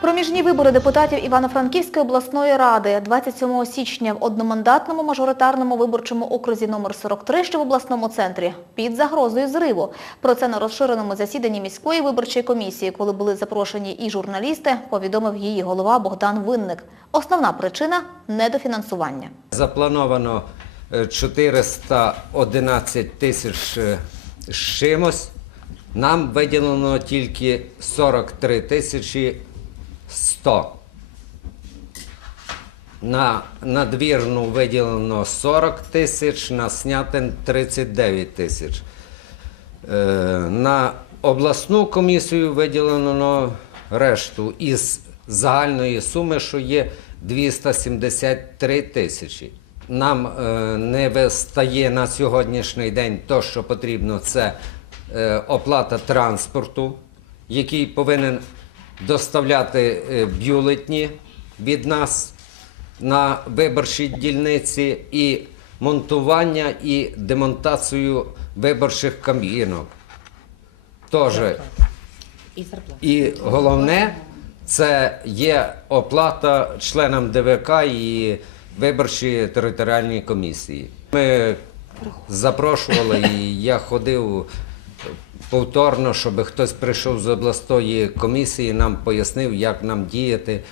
Проміжні вибори депутатів Івано-Франківської обласної ради 27 січня в одномандатному мажоритарному виборчому окрузі номер 43, що в обласному центрі, під загрозою зриву. Про це на розширеному засіданні міської виборчої комісії, коли були запрошені і журналісти, повідомив її голова Богдан Винник. Основна причина – недофінансування. Заплановано е, 411 тисяч е, чимось. Нам виділено тільки 43 тисячі 100. На надвірну виділено 40 тисяч, на снятин 39 тисяч. Е, На обласну комісію виділено решту із загальної суми, що є 273 тисячі. Нам е, не вистає на сьогоднішній день то, що потрібно, це е, оплата транспорту, який повинен доставляти е, бюлетні від нас на виборчій дільниці і монтування і демонтацію виборчих кабінок. Теж. І головне, це є оплата членам ДВК і виборчої територіальної комісії. Ми запрошували, і я ходив повторно, щоб хтось прийшов з обласної комісії, нам пояснив, як нам діяти.